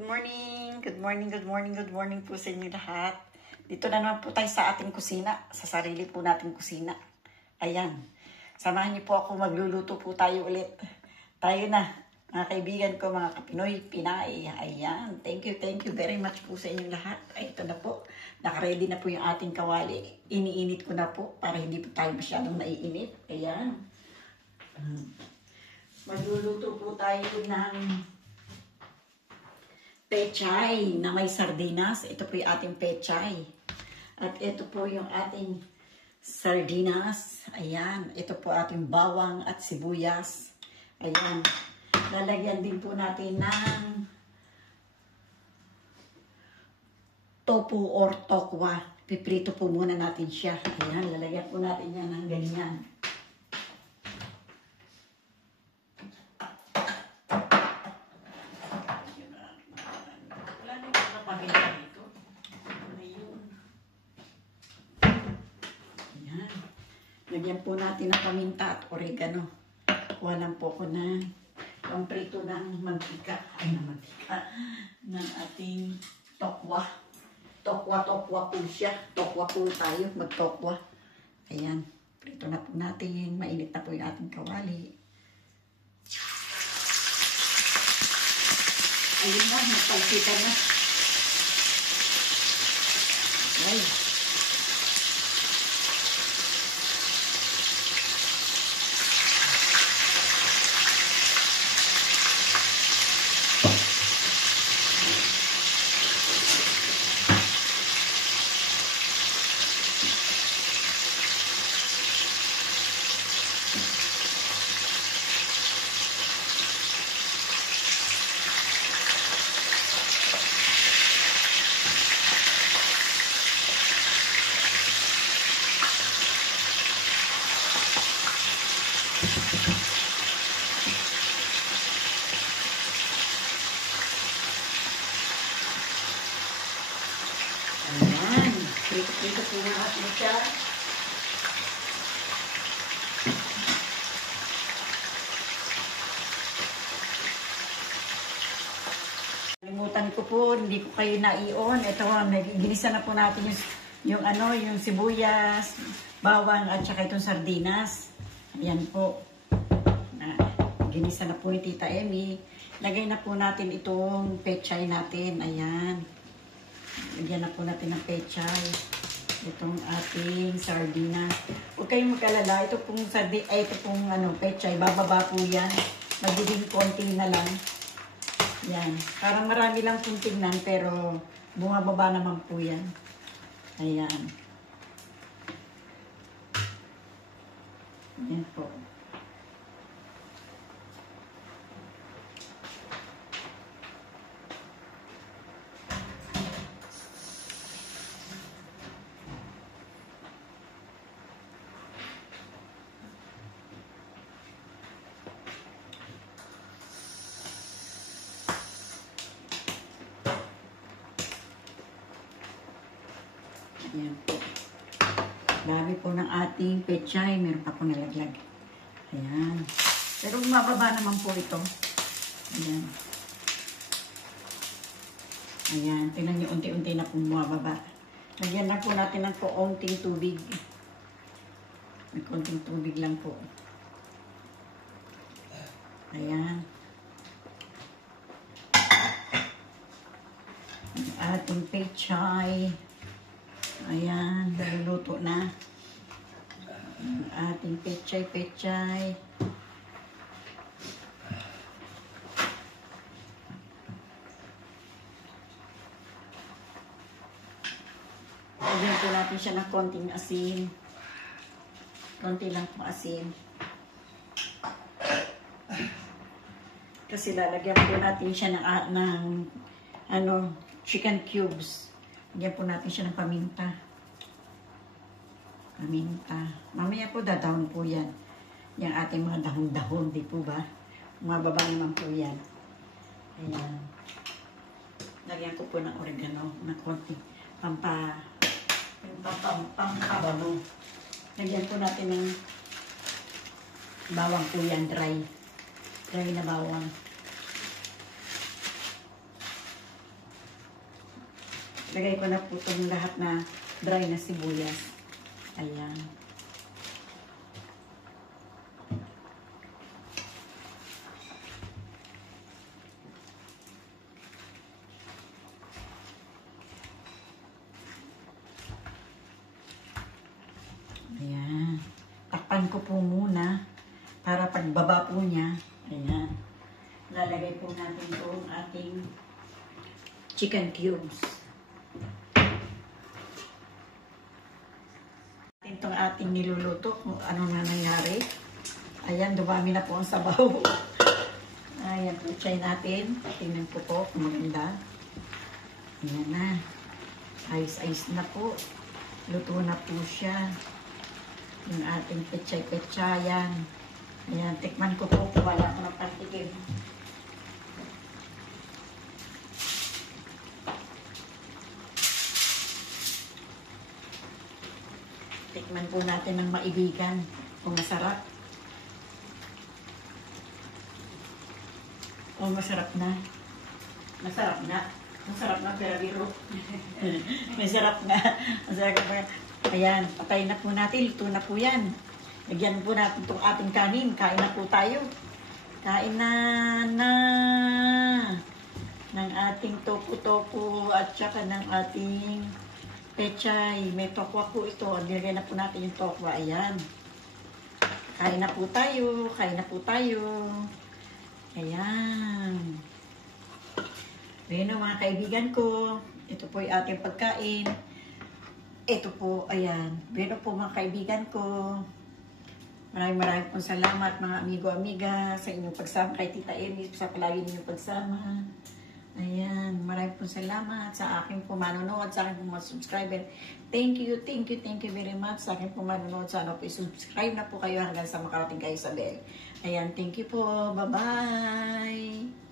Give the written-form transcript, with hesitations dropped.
Good morning, good morning, good morning, good morning po sa inyo lahat. Dito na naman po tayo sa ating kusina, sa sarili po nating kusina. Ayan, samahan niyo po ako, magluluto po tayo ulit. Tayo na, mga kaibigan ko, mga kapinoy, Pinay. Ayan, thank you very much po sa inyong lahat. Ay, ito na po, nakaready na po yung ating kawali. Iniinit ko na po para hindi po tayo masyadong naiinit. Ayan. Magluluto po tayo ng pechay na may sardinas. Ito po yung ating pechay. At ito po yung ating sardinas. Ayan. Ito po ating bawang at sibuyas. Ayan. Lalagyan din po natin ng tofu or tokwa. Piprito po muna natin siya. Ayan. Lalagyan po natin yan ng ganyan. Lagyan po natin ng paminta at oregano. Kuha lang po ko na pamprito ng mantika. Ay, ng mantika. Ng ating tokwa. Tokwa po siya. Tokwa po tayo. Magtokwa. Ayan. Prito na po natin. Mainit na po yung ating kawali. Ayun na. Napalsikan na. Ay. Ayan. Prito po natin siya. Kalimutan ko po, hindi ko kayo naion. Ito, ginisa na po natin yung sibuyas, bawang at saka itong sardinas. Ayan po. Ginisa na po ni Tita Emmy. Lagay na po natin itong pechay natin. Ayan. Lagyan na po natin ng pechay. Itong ating sardinas. Huwag kayong mag-alala. Ito pong pechay. Bababa po yan. Magiging konti na lang. Yan. Parang marami lang pong tignan pero bumababa naman po yan. Ayan. Ayan po. Ayan po. Dami po ng ating pechay. Meron pa po nalaglag. Ayan. Pero mababa naman po ito. Ayan. Ayan. Tingnan nyo, unti-unti na po mababa. Lagyan na po natin ng konting tubig. May konting tubig lang po. Ayan. Ang ating pechay. Ayan, naluluto na. Ang ating pechay. Lagyan po natin siya ng konting asin. Konti lang po asin. Kasi lalagyan po natin siya ng chicken cubes. Lagyan po natin siya ng paminta. Mamaya po dadahon po yan. Yung ating mga dahon-dahon, di po ba? Mababa naman po yan. Ayan. Lagyan ko po ng oregano na konti. Pampabano. Lagyan po natin ng bawang po yan, dry na bawang. Lagay ko na po itong lahat na dry na sibuyas. Ayan. Ayan. Takpan ko po muna para pagbaba po niya. Ayan. Lalagay po natin itong ating chicken cubes. Itong ating niluluto kung ano na nangyari. Ayan, dumami na po ang sabaw. Ayan po, try natin. Tingnan po po kung maganda. Ayan na. Ayos-ayos na po. Luto na po siya. Yung ating pechay-pechayan. Ayan, tikman ko po kung wala ko ng pantikim. Tikman po natin ng maibigan kung masarap. Oh, masarap na. Masarap na. Masarap na, pero biro. Masarap na. Masarap na. Ayan, patay na po natin. Luto na po yan. Lagyan po natin itong ating kanin. Kain na po tayo. Kain na ng ating tofu-tofu at saka ng ating pechay. May tokwa po ito. Nilagay na po natin yung tokwa. Ayan. Kain na po tayo. Kain na po tayo. Ayan. Ayan o mga kaibigan ko. Ito po yung ating pagkain. Ito po, ayan. Ayan po mga kaibigan ko. Maraming pong salamat mga amigo-amiga sa inyong pagsama kay Tita Amy sa palagi ninyong pagsama. Ayan, maraming pong salamat sa aking pumanonood, sa aking mga subscriber. Thank you very much sa aking pumanonood. Sana po subscribe na po kayo hanggang sa makarating kayo sa bell. Ayan, thank you po. Bye-bye!